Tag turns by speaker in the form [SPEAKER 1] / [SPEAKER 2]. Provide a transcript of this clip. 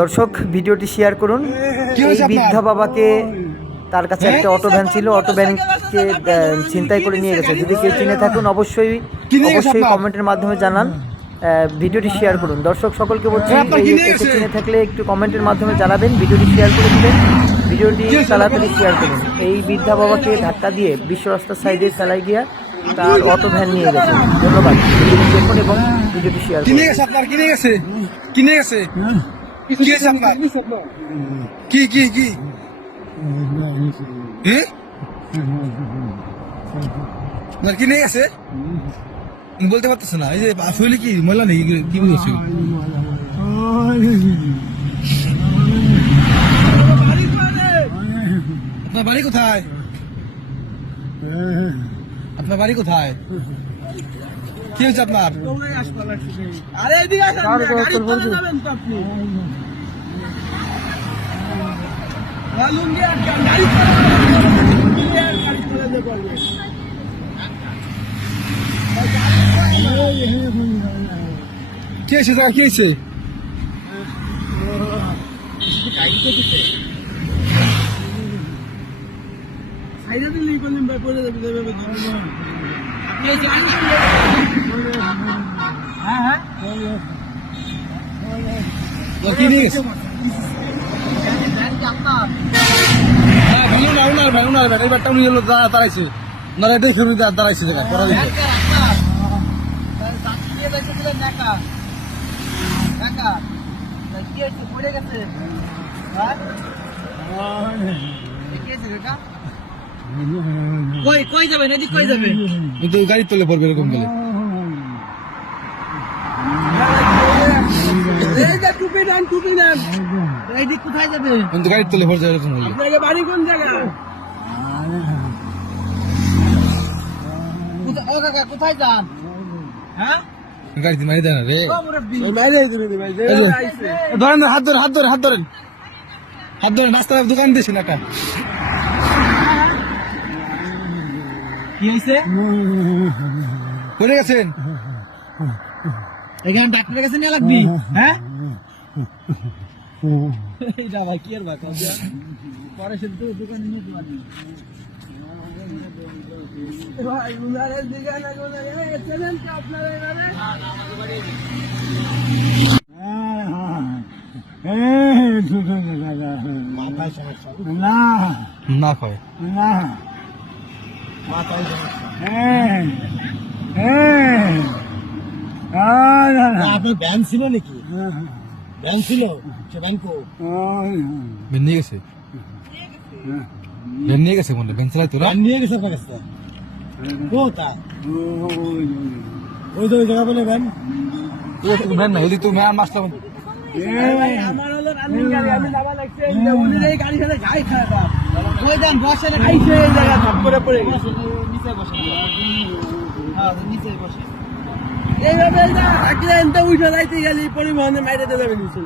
[SPEAKER 1] দর্শক ভিডিওটি শেয়ার করুন। এই বৃদ্ধা বাবাকে তার কাছে
[SPEAKER 2] হ্যাঁ?
[SPEAKER 1] একটা অটো ভ্যান ছিল অটো ভ্যানকে ছিনতাই করে নিয়ে গেছে। যদি কেউ চিনে থাকুন অবশ্যই অবশ্যই কমেন্টের মাধ্যমে জানান। ভিডিওটি শেয়ার করুন। দর্শক সকলকে বলছি
[SPEAKER 2] হ্যাঁ?
[SPEAKER 1] চিনে থাকলে একটু কমেন্টের মাধ্যমে জানাবেন ভিডিওটি শেয়ার করে দিবেন। ভিডিওটি তাড়াতাড়ি শেয়ার করুন। এই বৃদ্ধা বাবাকে ধাক্কা দিয়ে বিশ্ব রাস্তার সাইডে ফেলাই গিয়া তার অটো ভ্যান নিয়ে গেছে। ধন্যবাদ। দেখুন এবং ভিডিওটি শেয়ার
[SPEAKER 2] কি
[SPEAKER 1] করুন।
[SPEAKER 2] নিয়ে গেছে আপনার কি নিয়ে গেছে? কি নিয়ে গেছে কি হয়েছে আপনার কি কি কি? আপনার কি গেছে? বলতে পারতেছে না। এই যে আসলে কি ময়লা নেই কি বলছে আপনার বাড়ি কোথায়? আপনার বাড়ি কোথায়? কি হয়েছে আপনার?
[SPEAKER 3] আরে এদিকে আসেন না, গাড়ির তলে যাবেন তো আপনি। লুঙ্গি আর গাড়ির তলে
[SPEAKER 2] কি হয়েছে দাদা কি হয়েছে?
[SPEAKER 3] সাইডে দিলেই বললেন ভাই, পড়ে যাবে। আপনি এই যে আইন- হ্যাঁ, হ্যাঁ।
[SPEAKER 2] তোর কি নিয়ে গেছে হ্যাঁ ভালো না উনার ভাই উনার ভাই এবারটা উনি হলো দাঁড়াইছে। এটাই খেলুন দাঁড়াইছে দেখা পড়া?
[SPEAKER 3] কই কই যাবেন? এদিক কই
[SPEAKER 2] কিন্তু গাড়ি তোলে পড়বে এরকম গেলে
[SPEAKER 3] এই যে টুপি নেন টুপি নেন এইদিক কোথায় যাবে?
[SPEAKER 2] কিন্তু গাড়ি তোলে এরকম হলে
[SPEAKER 3] বাড়ি কোন জায়গা? কোথায় যান? হ্যাঁ?
[SPEAKER 2] গাড়ি মারি রে ধরেন হাত ধরে হাত ধরে হাত ধরেন। হাত ধরেন রাস্তায় দোকান দিয়েছেন একটা।
[SPEAKER 3] কি হয়েছে?
[SPEAKER 2] পড়ে গেছেন।
[SPEAKER 3] এখানে ডাক্তারের কাছে নিয়ে লাগবি হ্যাঁ? এইটা ভাই কি আর কম দিয়া। পরে সে তো দোকানে নিয়ে যাবি। ভাই উনারের দিকে না। কোনে এ চেনেন কি আপনারা এখানে
[SPEAKER 2] না। খায়
[SPEAKER 3] আপনার ব্যান ছিল নাকি? ব্যান ছিল সে ব্যাংকো
[SPEAKER 2] ভ্যান নিয়ে গেছে? ভ্যান নিয়ে গেছে মনে? ভ্যান চালাই তোরা
[SPEAKER 3] নিয়ে গেছে আপনার কাছে। কোথায় ওই তো ওই জায়গা বলে ব্যান
[SPEAKER 2] ভ্যান না ওদিক তো ম্যাম মাস্টার
[SPEAKER 3] আমার হলো রানিং গাড়ি আমি নামা লাগছে উনি এই গাড়ির সাথে গাই খারাপ ওই দেন বসে না আইছে এই জায়গা করে পড়ে গেছে। নিচে বসে। হ্যাঁ নিচে বসে। এইভাবে না থাকলে এনতে উঠে যাইতে গেলে পরিবহনে মাইরে দিয়ে যাবে নিচে।